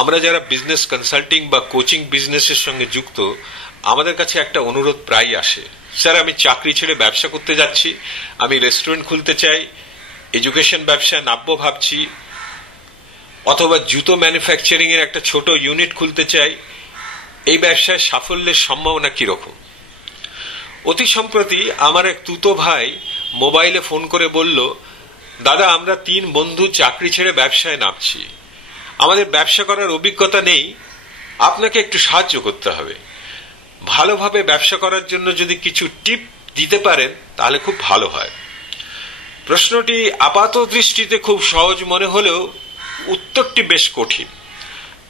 আমরা যারা business consulting বা কোচিং বিজনেসের সঙ্গে যুক্ত, আমাদের কাছে একটা অনুরোধ প্রায় আসে, স্যার আমি চাকরি ছেড়ে ব্যবসা করতে যাচ্ছি, আমি রেস্টুরেন্ট খুলতে চাই, এডুকেশন ব্যবসায় নামবো ভাবছি, অথবা জুতো ম্যানুফ্যাকচারিং এর একটা ছোট ইউনিট খুলতে চাই, এই ব্যবসায় সাফল্যের সম্ভাবনা কিরকম? অতি সম্প্রতি আমার এক তুতো ভাই মোবাইলে ফোন করে বলল, দাদা আমরা 3 বন্ধু চাকরি ছেড়ে ব্যবসায় নামছি, আমাদের ব্যবসা করার অভিজ্ঞতা নেই, আপনাকে একটু সাহায্য করতে হবে, ভালোভাবে ব্যবসা করার জন্য যদি কিছু টিপ দিতে পারেন তাহলে খুব ভালো হয়। প্রশ্নটি আপাত দৃষ্টিতে খুব সহজ মনে হলেও উত্তরটি বেশ কঠিন,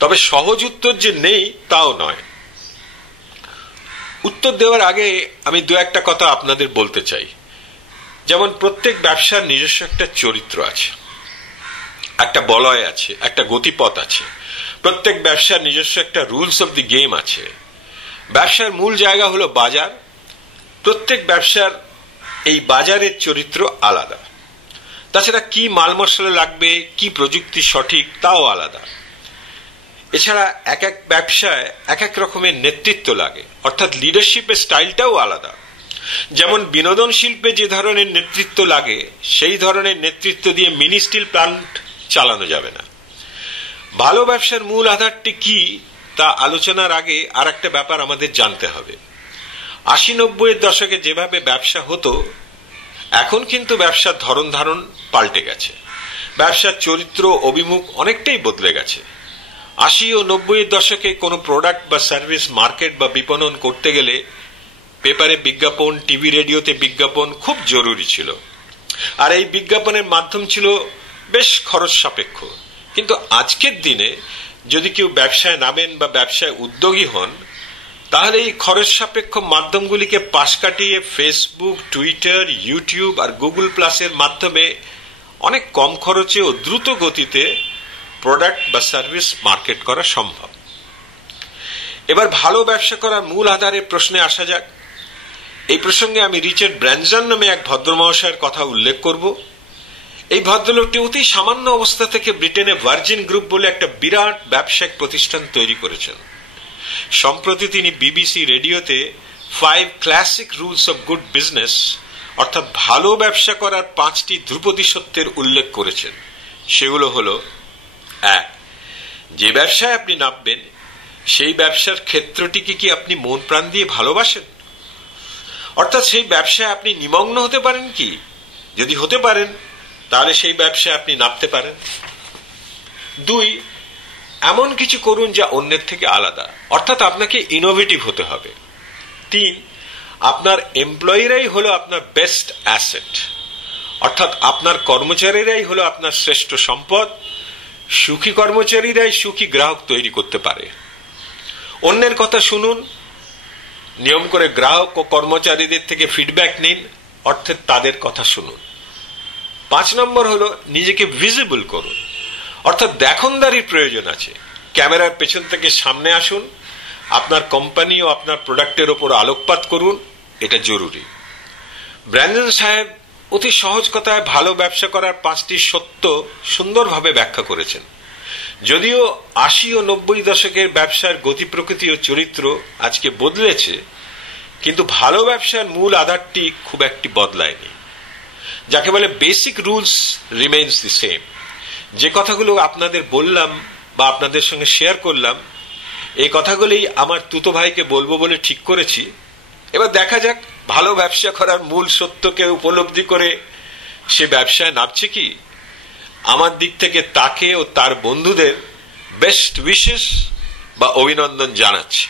তবে সহজ উত্তর যে নেই তাও নয়। উত্তর দেওয়ার আগে আমি 2-1টা কথা আপনাদের বলতে চাই। যেমন প্রত্যেক ব্যবসার নিজস্ব একটা চরিত্র আছে, একটা বলয় আছে, একটা গতিপথ আছে, প্রত্যেক ব্যবসার নিজস্ব একটা রুলস অফ দি গেম আছে। ব্যবসার মূল জায়গা হলো বাজার, প্রত্যেক ব্যবসার এই বাজারের চরিত্র আলাদা। তাছাড়া কি মাল মশলা লাগবে, কি প্রযুক্তি সঠিক তাও আলাদা। এছাড়া এক এক ব্যবসায় এক এক রকমের নেতৃত্ব লাগে, অর্থাৎ লিডারশিপের স্টাইলটাও আলাদা। যেমন বিনোদন শিল্পে যে ধরনের নেতৃত্ব লাগে সেই ধরনের নেতৃত্ব দিয়ে মিনি স্টিল প্ল্যান্ট চালানো যাবে না। ভালো ব্যবসার মূল আধারটি কি তা আলোচনার আগে আর একটা ব্যাপার আমাদের জানতে হবে। 80-90 দশকে যেভাবে ব্যবসা হতো, এখন কিন্তু ব্যবসার ধরন ধারণ পাল্টে গেছে, ব্যবসার চরিত্র অভিমুখ অনেকটাই বদলে গেছে। 80 ও 90 দশকে কোনো প্রোডাক্ট বা সার্ভিস মার্কেট বা বিপণন করতে গেলে পেপারে বিজ্ঞাপন, টিভি রেডিওতে বিজ্ঞাপন খুব জরুরি ছিল, আর এই বিজ্ঞাপনের মাধ্যম ছিল বেশ খরচ সাপেক্ষ। কিন্তু আজকের দিনে যদি কেউ ব্যবসায় নামেন বা ব্যবসায় উদ্যোগী হন, তাহলে এই খরচ সাপেক্ষ মাধ্যমগুলিকে পাশ কাটিয়ে ফেসবুক, টুইটার, ইউটিউব আর গুগল প্লাসের মাধ্যমে অনেক কম খরচে ও দ্রুত গতিতে প্রোডাক্ট বা সার্ভিস মার্কেট করা সম্ভব। এবার ভালো ব্যবসা করার মূল আধারের প্রশ্নে আসা যাক। এই প্রসঙ্গে আমি রিচার্ড ব্র্যানসন নামে এক ভদ্রমহাশয়ের কথা উল্লেখ করব। এই ভদ্রলোকটি অতি সামান্য অবস্থা থেকে ব্রিটেনে ভার্জিন গ্রুপ বলে একটা বিরাট ব্যবসায়িক প্রতিষ্ঠান তৈরি করেছেন। সম্প্রতি তিনি বিবিসি রেডিওতে 5 classic rules of good business, অর্থাৎ ভালো ব্যবসা করার 5টি ধ্রুপদী সত্যের উল্লেখ করেছেন। সেগুলো হলো: 1, যে ব্যবসায় আপনি নামবেন সেই ব্যবসার ক্ষেত্রটিকে কি আপনি মন প্রাণ দিয়ে ভালোবাসেন? অর্থাৎ সেই ব্যবসায় আপনি নিমগ্ন হতে পারেন কি? যদি হতে পারেন তাহলে সেই ব্যবসায় আপনি নামতে পারেন। 2, এমন কিছু করুন যা অন্যের থেকে আলাদা, অর্থাৎ আপনাকে ইনোভেটিভ হতে হবে। 3, আপনার এমপ্লয়িরাই হলো আপনার বেস্ট অ্যাসেট, অর্থাৎ আপনার কর্মচারীরাই হলো আপনার শ্রেষ্ঠ সম্পদ। সুখী কর্মচারীরাই সুখী গ্রাহক তৈরি করতে পারে। অন্যের কথা শুনুন, নিয়ম করে গ্রাহক ও কর্মচারীদের থেকে ফিডব্যাক নিন, অর্থাৎ তাদের কথা শুনুন। 5 নম্বর হলো নিজেকে ভিজিবল করুন, অর্থাৎ দেখনদারির প্রয়োজন আছে। ক্যামেরার পেছন থেকে সামনে আসুন, আপনার কোম্পানি ও আপনার প্রোডাক্টের ওপর আলোকপাত করুন, এটা জরুরি। ব্র্যানসন সাহেব অতি সহজ কথায় ভালো ব্যবসা করার 5টি সত্য সুন্দরভাবে ব্যাখ্যা করেছেন। যদিও 80 ও 90 দশকের ব্যবসার গতি প্রকৃতি ও চরিত্র আজকে বদলেছে, কিন্তু ভালো ব্যবসার মূল আধারটি খুব একটি বদলায়নি, যাকে বলে basic rules remains the same. যে কথাগুলো আপনাদের বললাম বা আপনাদের সঙ্গে শেয়ার করলাম, এই কথাগুলি আমার তুতো ভাইকে বলবো বলে ঠিক করেছি। এবার দেখা যাক ভালো ব্যবসা করার মূল সত্যকে উপলব্ধি করে সে ব্যবসায় নামছে কি। আমার দিক থেকে তাকে ও তার বন্ধুদের বেস্ট উইশেস বা অভিনন্দন জানাচ্ছি।